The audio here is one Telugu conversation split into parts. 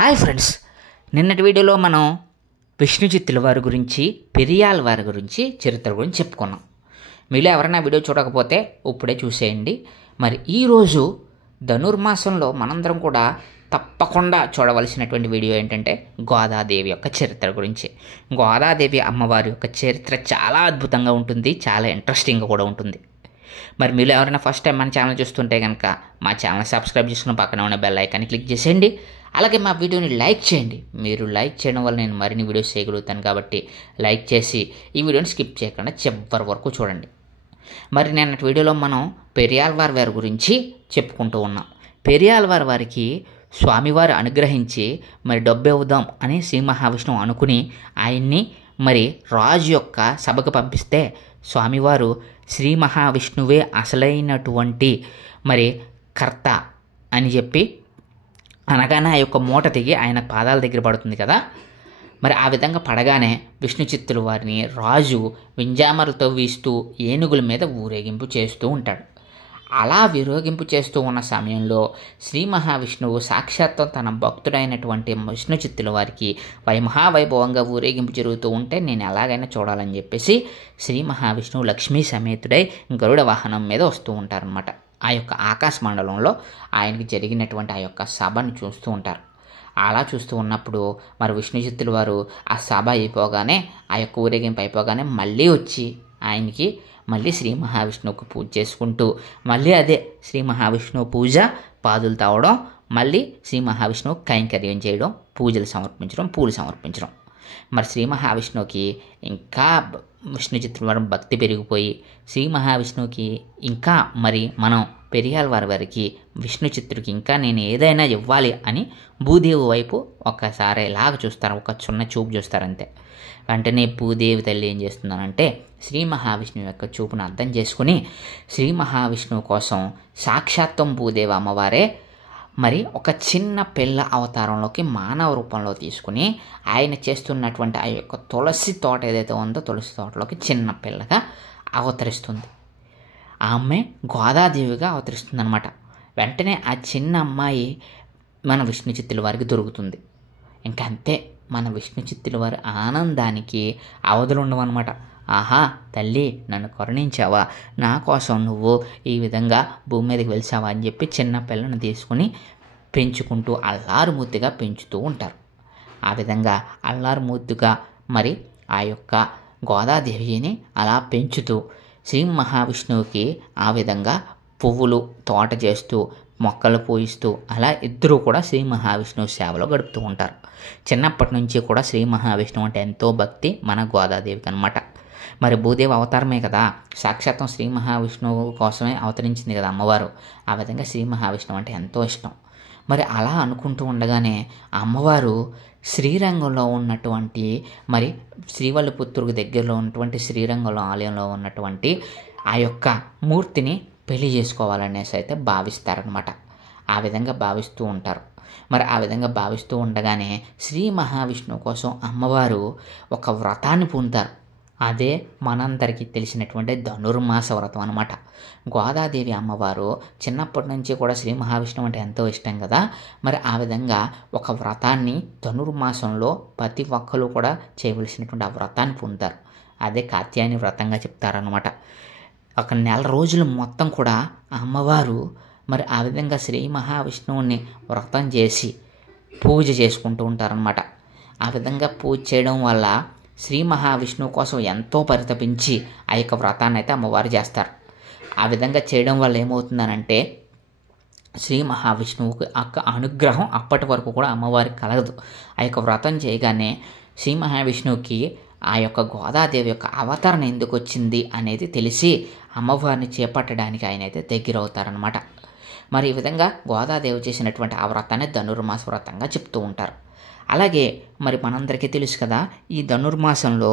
హాయ్ ఫ్రెండ్స్, నిన్నటి వీడియోలో మనం విష్ణు చిత్తుల వారి గురించి, పెరియాల్ వారి గురించి, చరిత్ర గురించి చెప్పుకున్నాం. మీలో ఎవరైనా వీడియో చూడకపోతే ఇప్పుడే చూసేయండి. మరి ఈరోజు ధనుర్మాసంలో మనందరం కూడా తప్పకుండా చూడవలసినటువంటి వీడియో ఏంటంటే గోదాదేవి యొక్క చరిత్ర గురించి. గోదాదేవి అమ్మవారి యొక్క చరిత్ర చాలా అద్భుతంగా ఉంటుంది, చాలా ఇంట్రెస్టింగ్గా కూడా ఉంటుంది. మరి మీరు ఎవరైనా ఫస్ట్ టైం మన ఛానల్ చూస్తుంటే కనుక మా ఛానల్ సబ్స్క్రైబ్ చేసుకున్న పక్కన ఉన్న బెల్ ఐకాన్ని క్లిక్ చేసేయండి. అలాగే మా వీడియోని లైక్ చేయండి. మీరు లైక్ చేయడం వల్ల నేను మరిన్ని వీడియోస్ చేయగలుగుతాను కాబట్టి లైక్ చేసి ఈ వీడియోని స్కిప్ చేయకుండా చివరి వరకు చూడండి. మరి నిన్నటి వీడియోలో మనం పెరియాల్ వారి గురించి చెప్పుకుంటూ ఉన్నాం. పెరియాల్ వారికి స్వామివారు అనుగ్రహించి మరి డబ్బు ఇవ్వదాం అని శ్రీ మహావిష్ణువు అనుకుని ఆయన్ని మరి రాజు యొక్క సభకు పంపిస్తే స్వామివారు శ్రీ మహావిష్ణువే అసలైనటువంటి మరి కర్త అని చెప్పి అనగానే ఆ యొక్క మూట దిగి ఆయన పాదాల దగ్గర పడుతుంది కదా. మరి ఆ విధంగా పడగానే విష్ణు చిత్తుల వారిని రాజు వింజామరలతో వీస్తూ ఏనుగుల మీద ఊరేగింపు చేస్తూ ఉంటాడు. అలా విరోగింపు చేస్తూ ఉన్న సమయంలో శ్రీ మహావిష్ణువు సాక్షాత్తు తన భక్తుడైనటువంటి విష్ణు చిత్తుల వారికి మహావైభవంగా ఊరేగింపు జరుగుతూ ఉంటే నేను ఎలాగైనా చూడాలని చెప్పేసి శ్రీ మహావిష్ణువు లక్ష్మీ సమేతుడై గరుడ వాహనం మీద వస్తూ ఉంటారనమాట. ఆ యొక్క ఆకాశ మండలంలో ఆయనకి జరిగినటువంటి ఆ యొక్క సభను చూస్తూ ఉంటారు. అలా చూస్తూ ఉన్నప్పుడు మరి విష్ణు చిత్తుల వారు ఆ సభ అయిపోగానే, ఆ యొక్క ఊరేగింపు అయిపోగానే మళ్ళీ వచ్చి ఆయనకి మళ్ళీ శ్రీ మహావిష్ణువుకు పూజ చేసుకుంటూ మళ్ళీ అదే శ్రీ మహావిష్ణువు పూజ, పాదులు తావడం, మళ్ళీ శ్రీ మహావిష్ణువు కైంకర్యం చేయడం, పూజలు సమర్పించడం, పూలు సమర్పించడం. మరి శ్రీ మహావిష్ణువుకి ఇంకా విష్ణు చిత్తుల వారి భక్తి పెరిగిపోయి శ్రీ మహావిష్ణువుకి ఇంకా మరి మనం పెరియాల్ వారికి విష్ణు చిత్తుడికి ఇంకా నేను ఏదైనా ఇవ్వాలి అని భూదేవి వైపు ఒక్కసారి ఇలాగ చూస్తారు, ఒక చిన్న చూపు చూస్తారంతే. వెంటనే భూదేవి తల్లి ఏం చేస్తుందనంటే శ్రీ మహావిష్ణువు యొక్క చూపును అర్థం చేసుకుని శ్రీ మహావిష్ణువు కోసం సాక్షాత్తం భూదేవి అమ్మవారే మరి ఒక చిన్న పిల్ల అవతారంలోకి మానవ రూపంలో తీసుకుని ఆయన చేస్తున్నటువంటి ఆ యొక్క తులసి తోట ఏదైతే ఉందో తులసి తోటలోకి చిన్న పిల్లగా అవతరిస్తుంది. ఆమె గోదాదేవిగా అవతరిస్తుంది అనమాట. వెంటనే ఆ చిన్న అమ్మాయి మన విష్ణు చిత్తుల వారికి దొరుకుతుంది. ఇంకా అంతే, మన విష్ణు చిత్తుల వారి ఆనందానికి అవధులు ఉండవన్నమాట. ఆహా తల్లి, నన్ను కరుణించావా, నా కోసం నువ్వు ఈ విధంగా భూమి మీదకి వెలిసావా అని చెప్పి చిన్న పిల్లను తీసుకుని పెంచుకుంటూ అల్లారుముద్దుగా పెంచుతూ ఉంటారు. ఆ విధంగా అల్లారుముద్దుగా మరి ఆ యొక్క గోదాదేవిని అలా పెంచుతూ శ్రీ మహావిష్ణువుకి ఆ విధంగా పువ్వులు తోట చేస్తూ మొక్కలు పూయిస్తూ అలా ఇద్దరూ కూడా శ్రీ మహావిష్ణువు సేవలో గడుపుతూ ఉంటారు. చిన్నప్పటి నుంచి కూడా శ్రీ మహావిష్ణువు అంటే ఎంతో భక్తి మన గోదాదేవికి అనమాట. మరి భూదేవి అవతారమే కదా, సాక్షాత్తం శ్రీ మహావిష్ణువు కోసమే అవతరించింది కదా అమ్మవారు. ఆ విధంగా శ్రీ మహావిష్ణువు అంటే ఎంతో ఇష్టం. మరి అలా అనుకుంటూ ఉండగానే అమ్మవారు శ్రీరంగంలో ఉన్నటువంటి మరి శ్రీవల్లిపుత్తూరుకు దగ్గరలో ఉన్నటువంటి శ్రీరంగంలో ఆలయంలో ఉన్నటువంటి ఆ యొక్క మూర్తిని పెళ్లి చేసుకోవాలనేసి అయితే భావిస్తారనమాట. ఆ విధంగా భావిస్తూ ఉంటారు. మరి ఆ విధంగా భావిస్తూ ఉండగానే శ్రీ మహావిష్ణువు కోసం అమ్మవారు ఒక వ్రతాన్ని పొందుతారు. అదే మనందరికీ తెలిసినటువంటి ధనుర్మాస వ్రతం అనమాట. గోదాదేవి అమ్మవారు చిన్నప్పటి నుంచి కూడా శ్రీ మహావిష్ణువు అంటే ఎంతో ఇష్టం కదా. మరి ఆ విధంగా ఒక వ్రతాన్ని ధనుర్మాసంలో ప్రతి ఒక్కరు కూడా చేయవలసినటువంటి ఆ వ్రతాన్ని పొందుతారు. అదే కాత్యాయని వ్రతంగా చెప్తారనమాట. ఒక నెల రోజులు మొత్తం కూడా అమ్మవారు మరి ఆ విధంగా శ్రీ మహావిష్ణువుని వ్రతం చేసి పూజ చేసుకుంటూ ఉంటారనమాట. ఆ విధంగా పూజ చేయడం వల్ల శ్రీ మహావిష్ణువు కోసం ఎంతో పరితపించి ఆ యొక్క వ్రతాన్ని అయితే అమ్మవారు చేస్తారు. ఆ విధంగా చేయడం వల్ల ఏమవుతుందనంటే శ్రీ మహావిష్ణువుకి యొక్క అనుగ్రహం అప్పటి వరకు కూడా అమ్మవారికి కలగదు. ఆ యొక్క వ్రతం చేయగానే శ్రీ మహావిష్ణువుకి ఆ యొక్క గోదాదేవి యొక్క అవతరణ ఎందుకు వచ్చింది అనేది తెలిసి అమ్మవారిని చేపట్టడానికి ఆయన అయితే దగ్గర అవుతారనమాట. మరి ఈ విధంగా గోదాదేవి చేసినటువంటి ఆ వ్రతాన్ని ధనుర్మాస వ్రతంగా చెప్తూ ఉంటారు. అలాగే మరి మనందరికీ తెలుసు కదా, ఈ ధనుర్మాసంలో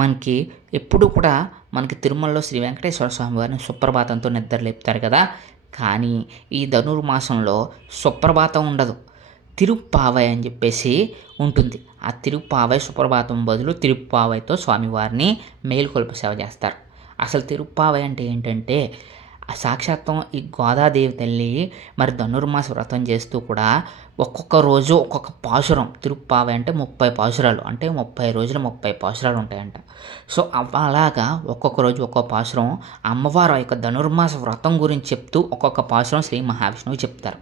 మనకి ఎప్పుడు కూడా మనకి తిరుమలలో శ్రీ వెంకటేశ్వర స్వామి వారిని సుప్రభాతంతో నిద్ర లేపుతారు కదా. కానీ ఈ ధనుర్మాసంలో సుప్రభాతం ఉండదు, తిరుప్పావై అని చెప్పేసి ఉంటుంది. ఆ తిరుప్పావై సుప్రభాతం బదులు తిరుప్పావైతో స్వామివారిని మేలుకొల్ప సేవ చేస్తారు. అసలు తిరుప్పావై అంటే ఏంటంటే సాక్షాత్తం ఈ గోదాదేవి తల్లి మరి ధనుర్మాస వ్రతం చేస్తూ కూడా ఒక్కొక్క రోజు ఒక్కొక్క పాశురం తిరుప్పావై అంటే 30 పాశురాలు, అంటే 30 రోజులు 30 పాశురాలు ఉంటాయంట. సో అలాగా ఒక్కొక్క రోజు ఒక్కొక్క పాశురం అమ్మవారు ఆ యొక్క ధనుర్మాస వ్రతం గురించి చెప్తూ ఒక్కొక్క పాశురం శ్రీ మహావిష్ణువు చెప్తారు.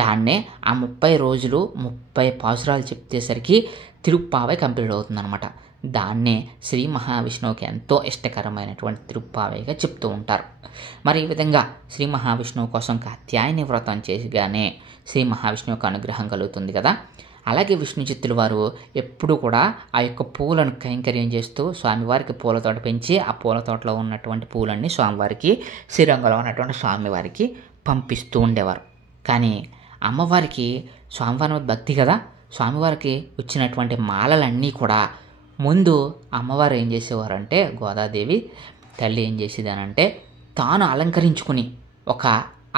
దాన్నే ఆ 30 రోజులు 30 పాశురాలు చెప్తేసరికి తిరుప్పావై కంప్లీట్ అవుతుందన్నమాట. దాన్నే శ్రీ మహావిష్ణువుకి ఎంతో ఇష్టకరమైనటువంటి తిరుప్పావైగా చెప్తూ ఉంటారు. మరి ఈ విధంగా శ్రీ మహావిష్ణువు కోసం కాత్యాయని వ్రతం చేసిగానే శ్రీ మహావిష్ణువుకి అనుగ్రహం కలుగుతుంది కదా. అలాగే విష్ణు చిత్తుల వారు ఎప్పుడు కూడా ఆ యొక్క పూలను కైంకర్యం చేస్తూ స్వామివారికి పూల తోట పెంచి ఆ పూల తోటలో ఉన్నటువంటి పూలన్నీ స్వామివారికి శ్రీరంగంలో ఉన్నటువంటి స్వామివారికి పంపిస్తూ ఉండేవారు. కానీ అమ్మవారికి స్వామివారి మీద భక్తి కదా, స్వామివారికి వచ్చినటువంటి మాలలన్నీ కూడా ముందు అమ్మవారు ఏం చేసేవారంటే గోదాదేవి తల్లి ఏం చేసేదానంటే తాను అలంకరించుకుని ఒక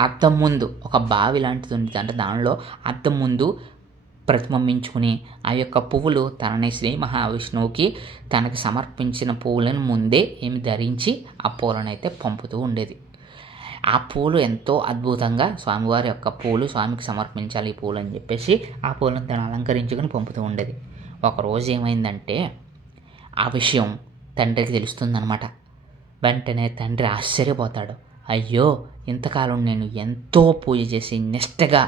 అద్దం ముందు ఒక బావి లాంటిది ఉంది, అంటే దానిలో అద్దం ముందు ప్రతిబింబించుకుని ఆ యొక్క పువ్వులు తనని శ్రీ మహావిష్ణువుకి తనకి సమర్పించిన పువ్వులను ముందే ఏమి ధరించి ఆ పూలను అయితే పంపుతూ ఉండేది. ఆ పూలు ఎంతో అద్భుతంగా స్వామివారి యొక్క పూలు స్వామికి సమర్పించాలి ఈ పూలు అని చెప్పేసి ఆ పూలను తను అలంకరించుకుని పంపుతూ ఉండేది. ఒకరోజు ఏమైందంటే ఆ విషయం తండ్రికి తెలుస్తుందన్నమాట. వెంటనే తండ్రి ఆశ్చర్యపోతాడు. అయ్యో, ఇంతకాలం నేను ఎంతో పూజ చేసి నిష్టగా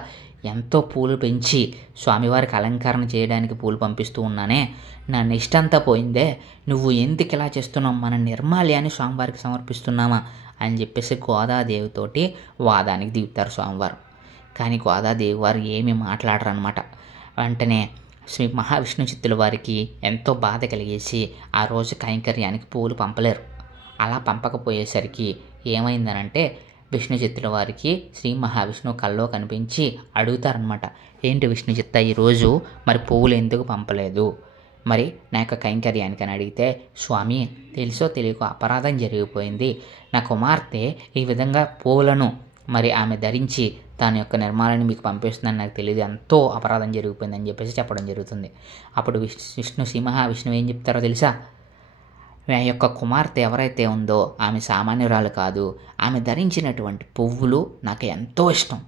ఎంతో పూలు పెంచి స్వామివారికి అలంకరణ చేయడానికి పూలు పంపిస్తూ ఉన్నానే, నా నిష్ట అంతా పోయిందే, నువ్వు ఎందుకు ఇలా చేస్తున్నావు, మన నిర్మాల్యాన్ని స్వామివారికి సమర్పిస్తున్నామా అని చెప్పేసి గోదాదేవితోటి వాదానికి దిగుతారు స్వామివారు. కానీ గోదాదేవి వారు ఏమీ మాట్లాడరు అనమాట. వెంటనే శ్రీ మహావిష్ణు చిత్తుల వారికి ఎంతో బాధ కలిగేసి ఆ రోజు కైంకర్యానికి పూలు పంపలేరు. అలా పంపకపోయేసరికి ఏమైందనంటే విష్ణు చిత్తుల వారికి శ్రీ మహావిష్ణువు కల్లో కనిపించి అడుగుతారనమాట, ఏంటి విష్ణు చిత్త ఈరోజు మరి పువ్వులు ఎందుకు పంపలేదు, మరి నా యొక్క కైంకర్యానికి అని అడిగితే, స్వామి తెలుసో తెలియకో అపరాధం జరిగిపోయింది, నా కుమార్తె ఈ విధంగా పువ్వులను మరి ఆమె ధరించి తన యొక్క నిర్మాణాన్ని మీకు పంపిస్తుందని నాకు తెలియదు, ఎంతో అపరాధం జరిగిపోయిందని చెప్పేసి చెప్పడం జరుగుతుంది. అప్పుడు శ్రీ మహావిష్ణువు ఏం చెప్తారో తెలుసా, ఆ యొక్క కుమార్తె ఎవరైతే ఉందో ఆమె సామాన్యురాలు కాదు, ఆమె ధరించినటువంటి పువ్వులు నాకు ఎంతో ఇష్టం,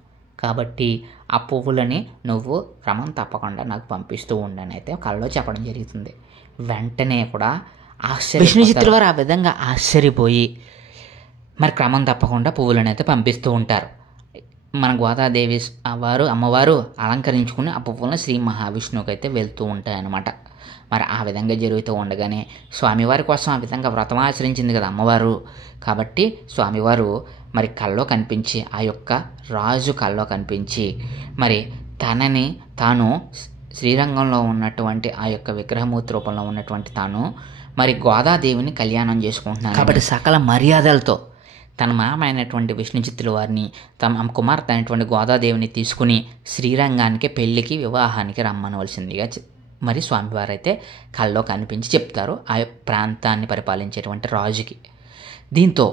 కాబట్టి ఆ పువ్వులని నువ్వు క్రమం తప్పకుండా నాకు పంపిస్తూ ఉండని అయితే కళ్ళలో చెప్పడం జరుగుతుంది. వెంటనే కూడా విష్ణు చిత్తుల వారు ఆ విధంగా ఆశ్చర్యపోయి మరి క్రమం తప్పకుండా పువ్వులను అయితే పంపిస్తూ ఉంటారు. మన గోదాదేవి వారు అమ్మవారు అలంకరించుకుని ఆ పువ్వులను శ్రీ మహావిష్ణువుకి అయితే వెళ్తూ ఉంటాయన్నమాట. మరి ఆ విధంగా జరుగుతూ ఉండగానే స్వామివారి కోసం ఆ విధంగా వ్రతం ఆచరించింది కదా అమ్మవారు, కాబట్టి స్వామివారు మరి కల్లో కనిపించి ఆ యొక్క రాజు కల్లో కనిపించి మరి తనని తాను శ్రీరంగంలో ఉన్నటువంటి ఆ యొక్క విగ్రహమూర్తి రూపంలో ఉన్నటువంటి తాను మరి గోదాదేవిని కళ్యాణం చేసుకుంటున్నాను కాబట్టి సకల మర్యాదలతో తన మామ అయినటువంటి విష్ణు చిత్తుల వారిని తమ కుమార్తె అయినటువంటి గోదాదేవిని తీసుకుని శ్రీరంగానికి పెళ్లికి వివాహానికి రమ్మనవలసిందిగా మరి స్వామివారు అయితే కల్లో కనిపించి చెప్తారు ఆ ప్రాంతాన్ని పరిపాలించేటువంటి రాజుకి. దీంతో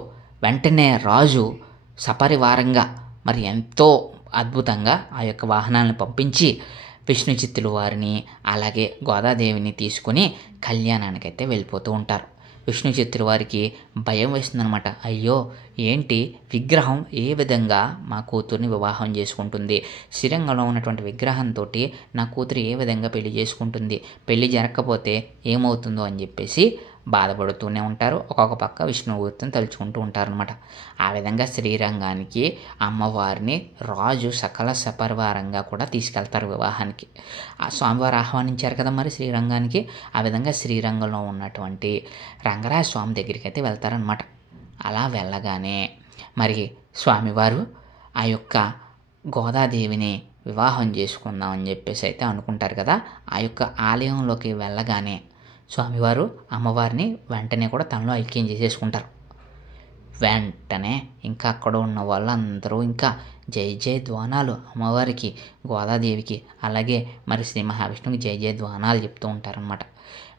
వెంటనే రాజు సపరివారంగా మరి ఎంతో అద్భుతంగా ఆ యొక్క వాహనాలను పంపించి విష్ణు చిత్తుల వారిని అలాగే గోదాదేవిని తీసుకుని కళ్యాణానికైతే వెళ్ళిపోతూ ఉంటారు. విష్ణు చిత్తుల వారికి భయం వేస్తుందనమాట. అయ్యో, ఏంటి విగ్రహం ఏ విధంగా మా కూతుర్ని వివాహం చేసుకుంటుంది, శ్రీరంగంలో ఉన్నటువంటి విగ్రహంతో నా కూతురు ఏ విధంగా పెళ్లి చేసుకుంటుంది, పెళ్లి జరగకపోతే ఏమవుతుందో అని చెప్పేసి బాధపడుతూనే ఉంటారు. ఒక్కొక్క పక్క విష్ణుమూర్తిని తలుచుకుంటూ ఉంటారనమాట. ఆ విధంగా శ్రీరంగానికి అమ్మవారిని రాజు సకల సపరివారంగా కూడా తీసుకెళ్తారు వివాహానికి. ఆ స్వామివారు ఆహ్వానించారు కదా మరి శ్రీరంగానికి. ఆ విధంగా శ్రీరంగంలో ఉన్నటువంటి రంగరాజ స్వామి దగ్గరికి అయితే వెళ్తారనమాట. అలా వెళ్ళగానే మరి స్వామివారు ఆ యొక్క గోదాదేవిని వివాహం చేసుకుందామని చెప్పేసి అయితే అనుకుంటారు కదా. ఆ యొక్క ఆలయంలోకి వెళ్ళగానే స్వామివారు అమ్మవారిని వెంటనే కూడా తనలో ఐక్యం చేసేసుకుంటారు. వెంటనే ఇంకా అక్కడ ఉన్న వాళ్ళందరూ ఇంకా జై జయ ధ్వానాలు అమ్మవారికి గోదాదేవికి అలాగే మరి శ్రీ మహావిష్ణువుకి జై జయ ధ్వానాలు చెప్తూ ఉంటారనమాట.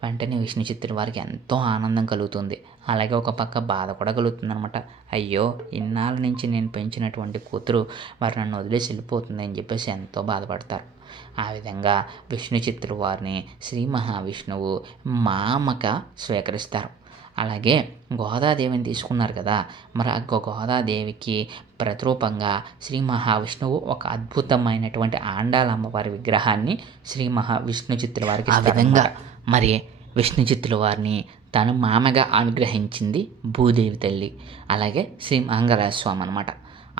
వెంటనే విష్ణు చిత్తుల వారికి ఎంతో ఆనందం కలుగుతుంది. అలాగే ఒక పక్క బాధ కూడా కలుగుతుంది అనమాట. అయ్యో, ఇన్నాళ్ళ నుంచి నేను పెంచినటువంటి కూతురు మరి నన్ను వదిలేసి వెళ్ళిపోతుంది అని చెప్పేసి ఎంతో బాధపడతారు. ఆ విధంగా విష్ణు చిత్తుల వారిని శ్రీ మహావిష్ణువు మామగా స్వీకరిస్తారు. అలాగే గోదాదేవిని తీసుకున్నారు కదా, మరి ఆ గోదాదేవికి ప్రతిరూపంగా శ్రీ మహావిష్ణువు ఒక అద్భుతమైనటువంటి ఆండాల అమ్మవారి విగ్రహాన్ని శ్రీ మహావిష్ణు చిత్తుల వారికి ఆ విధంగా మరి విష్ణు చిత్తుల వారిని తను మామగా అనుగ్రహించింది భూదేవి తల్లి, అలాగే శ్రీ మంగళ స్వామి అనమాట.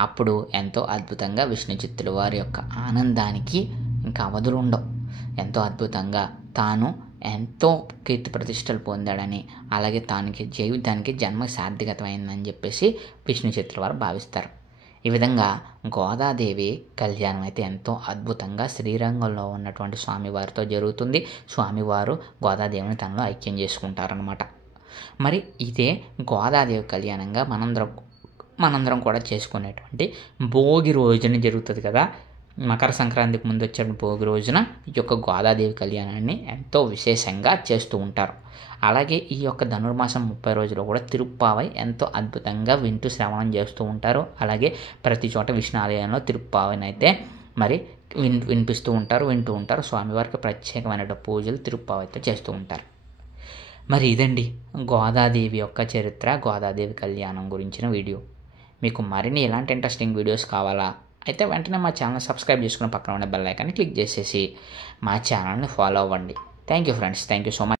అప్పుడు ఎంతో అద్భుతంగా విష్ణు చిత్తుల వారి యొక్క ఆనందానికి ఇంకా అవధులు ఉండవు. ఎంతో అద్భుతంగా తాను ఎంతో కీర్తి ప్రతిష్టలు పొందాడని, అలాగే తానికి జీవితానికి జన్మ సార్థకతమైందని చెప్పేసి విష్ణు చిత్తుల వారు భావిస్తారు. ఈ విధంగా గోదాదేవి కళ్యాణం అయితే ఎంతో అద్భుతంగా శ్రీరంగంలో ఉన్నటువంటి స్వామివారితో జరుగుతుంది. స్వామివారు గోదాదేవిని తనలో ఐక్యం చేసుకుంటారనమాట. మరి ఇదే గోదాదేవి కళ్యాణంగా మనందరం కూడా చేసుకునేటువంటి భోగి రోజున జరుగుతుంది కదా. మకర సంక్రాంతికి ముందు వచ్చే భోగి రోజున ఈ యొక్క గోదాదేవి కళ్యాణాన్ని ఎంతో విశేషంగా చేస్తూ ఉంటారు. అలాగే ఈ యొక్క ధనుర్మాసం 30 రోజులు కూడా తిరుప్పావై ఎంతో అద్భుతంగా వింటూ శ్రవణం చేస్తూ ఉంటారు. అలాగే ప్రతి చోట విష్ణు ఆలయంలో తిరుప్పావైని అయితే మరి వింటూ ఉంటారు. స్వామివారికి ప్రత్యేకమైన పూజలు తిరుప్పావైతే చేస్తూ ఉంటారు. మరి ఇదండి గోదాదేవి యొక్క చరిత్ర, గోదాదేవి కళ్యాణం గురించిన వీడియో. మీకు మరిన్ని ఇలాంటి ఇంట్రెస్టింగ్ వీడియోస్ కావాలా అయితే వెంటనే మా ఛానల్ సబ్స్క్రైబ్ చేసుకుని పక్కన ఉన్న బెల్ ఐకాన్ని క్లిక్ చేసేసి మా ఛానల్ని ఫాలో అవ్వండి. Thank you friends, thank you so much.